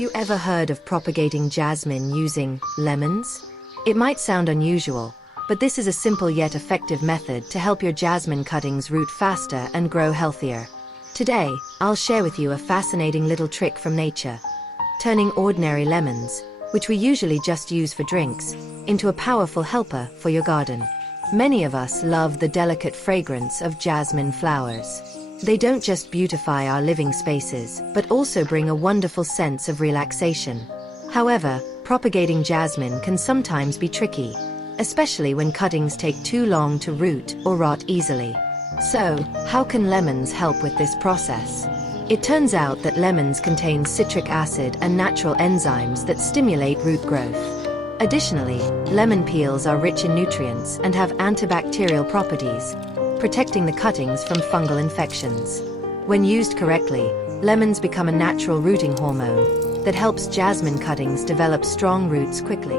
you ever heard of propagating jasmine using lemons? It might sound unusual, but this is a simple yet effective method to help your jasmine cuttings root faster and grow healthier. Today, I'll share with you a fascinating little trick from nature, turning ordinary lemons, which we usually just use for drinks, into a powerful helper for your garden. Many of us love the delicate fragrance of jasmine flowers. They don't just beautify our living spaces, but also bring a wonderful sense of relaxation. However, propagating jasmine can sometimes be tricky, especially when cuttings take too long to root or rot easily. So, how can lemons help with this process? It turns out that lemons contain citric acid and natural enzymes that stimulate root growth. Additionally, lemon peels are rich in nutrients and have antibacterial properties, protecting the cuttings from fungal infections. When used correctly, lemons become a natural rooting hormone that helps jasmine cuttings develop strong roots quickly.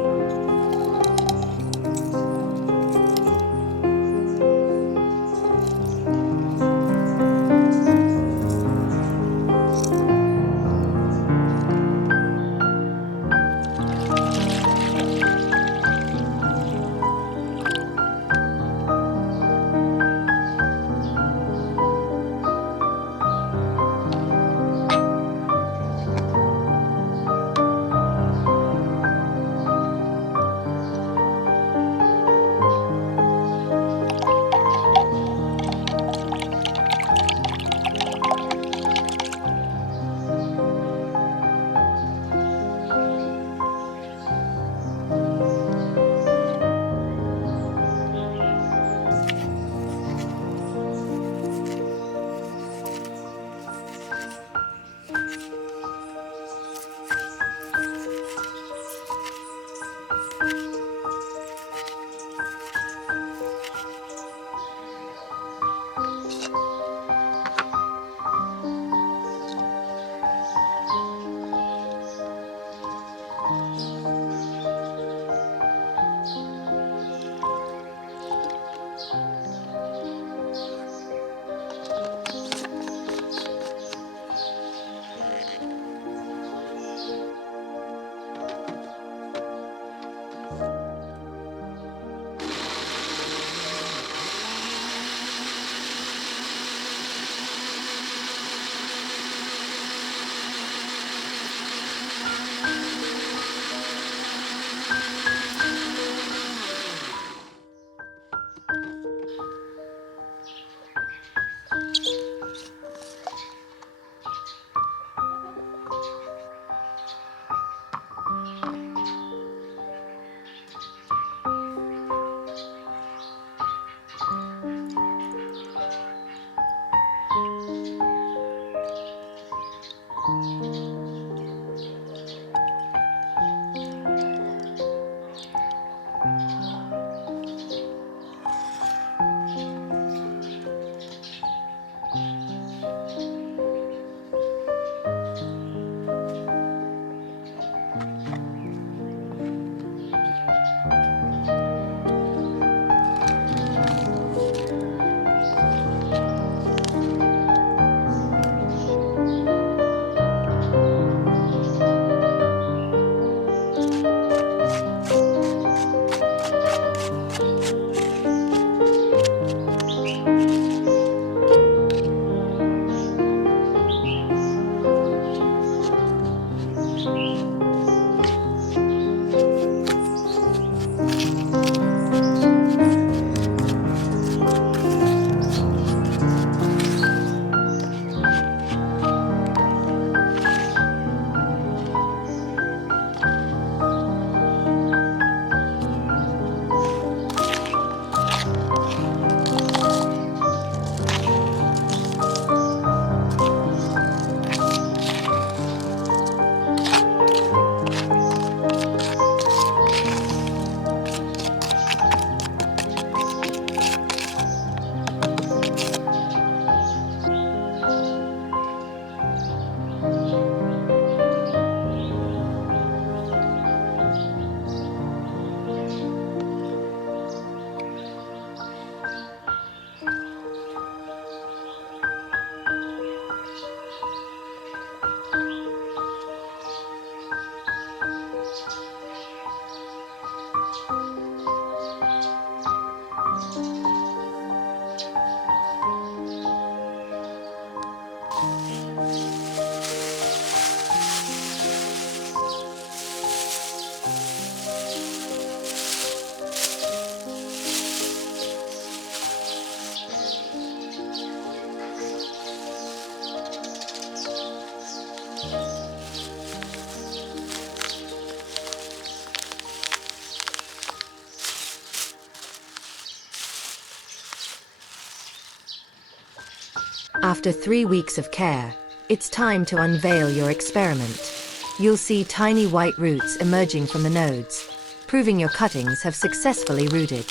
After 3 weeks of care, it's time to unveil your experiment. You'll see tiny white roots emerging from the nodes, proving your cuttings have successfully rooted.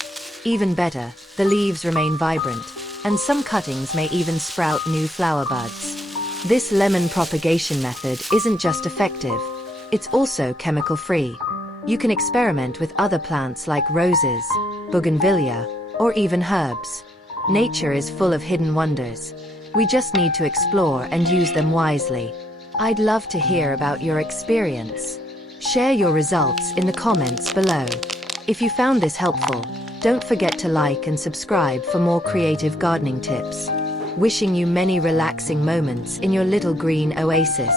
Even better, the leaves remain vibrant, and some cuttings may even sprout new flower buds. This lemon propagation method isn't just effective, it's also chemical-free. You can experiment with other plants like roses, bougainvillea, or even herbs. Nature is full of hidden wonders. We just need to explore and use them wisely. I'd love to hear about your experience. Share your results in the comments below. If you found this helpful, don't forget to like and subscribe for more creative gardening tips. Wishing you many relaxing moments in your little green oasis.